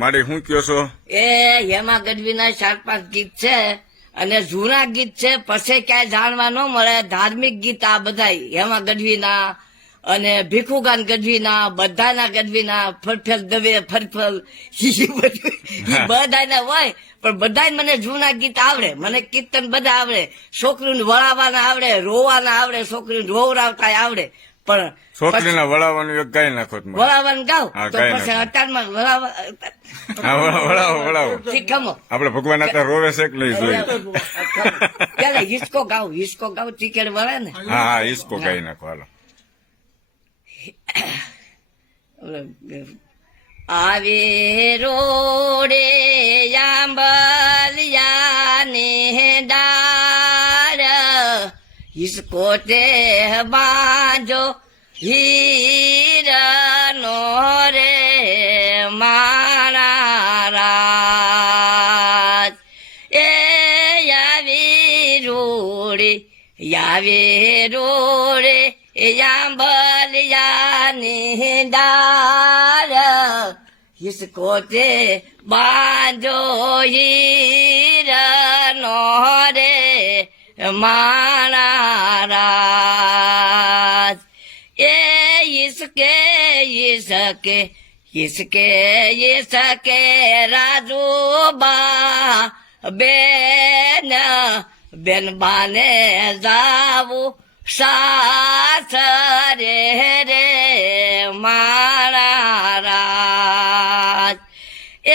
મારી શું કયો છો? એ હેમા ગઢવીના 4-5 ગીત છે અને જૂના ગીત છે, પછી ક્યાંય જાણવા ન મળે. ધાર્મિક ગીત આ બધા હેમા ગઢવીના અને ભીખુગાન ગઢવીના, બધાના ગઢવીના, ફરફેલ દવે ફરફેલ બધાના હોય. પણ બધા મને જૂના ગીત આવડે, મને કીર્તન બધા આવડે, છોકરીને વળાવવાના આવડે, રોવાના આવડે, છોકરીને રોવરાવતા આવડે. પણ છોકરીને વળાવવાનું એક ગાઈ નાખો તમે. વળાવવાનું ગાવ હા, તો ગાઈ પછી નાખો. અટાણમાં વળાવો શીખમો. આપડે ભગવાન હતા રોવે છે કે નહીં જોઈએ? પેલા હિસ્કો ગાવ ટીકેડ વળે ને. હા, ઈસકો ગાઈ નાખો હાલો. આવે રોડે આંબલિયાને ડાળ, હિસકો તે બાંજો હીરનો રે મારા રાજ. એ આવે રોડે આંબલિયાની ડાળ, હિસકો તે બાંધો હીરનો રે મારા રાજ. એ ઈસકે રાજુબા બેન બાને જાવું સાસરે રે મારા રાજ. એ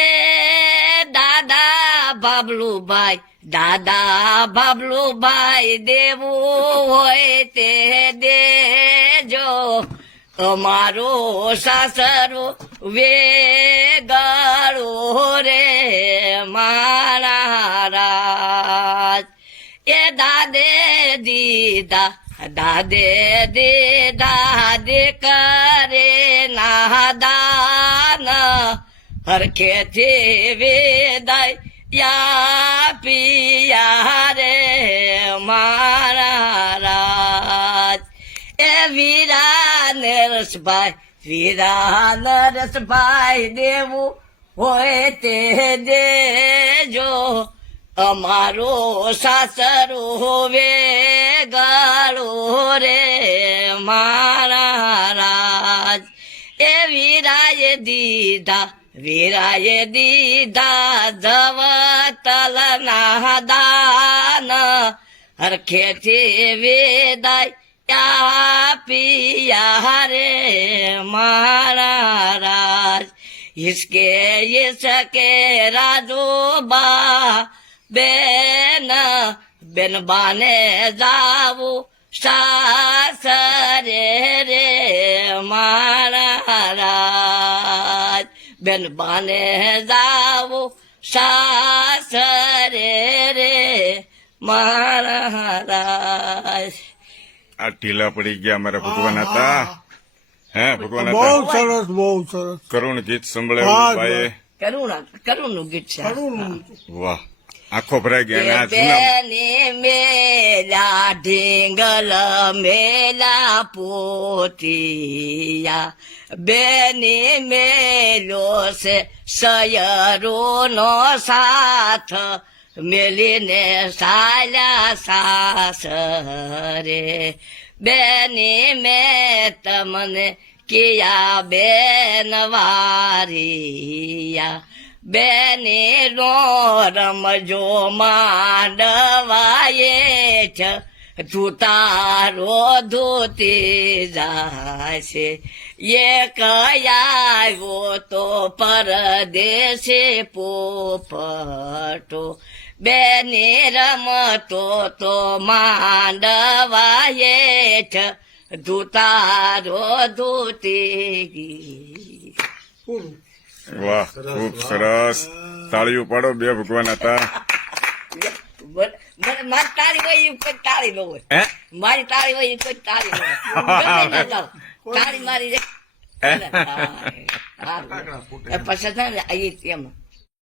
દાદા બાબલુભાઈ દેવું હોય તે દેજો, અમારો સાસરો વેગાળો રે મારા રાજ. એ દાદે દીદા કરે નાદાન, હરખેથી વેદાય યા પિયા રે મારા રાજ. એ વીરા નરસભાઈ દેવું હોય તે દેજો, અમારો સાસરો વેગાળો રે મારા રાજ. એ વીરાએ દીધા જવતલ ના દાન, હરખેથી વેદાય પિયા રે મારા રાજ. હિસકે રાજુબા બેન બાને જાવું સાસરે રે મારા રાજ. બેન બાને જાવું સાસરે રે મારા રાજ. આ ઢીલા પડી ગયા અમારા ભગવાન હતા. હે ભગવાન બહુ હતા. સરસ, બહુ સરસ. કરુણ ગીત સંભળાવ્યું ભાઈએ. કરુણ નું ગીત છે. વાહ, આખો ભરાઈ ગયા. અને આ જૂના બેની મેલા ઢીંગલ મેલા પોતિયા, બેની મેલો છે સયરો નો સાથ, મેલીને સાલ્યા સાસરે. બેની મેં તમને કિયા બેન વારિયા, બેની નો રમજો માંડવાએ છે, તું તારો ધોતી જાશે. એ કયાવો તો પરદેશે પોપટો, બેની રમતો તો માંડવાએ છે, તું તારો ધોતી. વાહ, ખૂબ સરસ. તાળીઓ પાડો. બે ભગવાન હતા. મારી તાળી હોય એ કોઈ તાળી ન હોય. હે? મારી તાળી હોય એ કોઈ તાળી ન હોય. ગમે ન જાઓ. તાળી મારી પછી છે ને એમ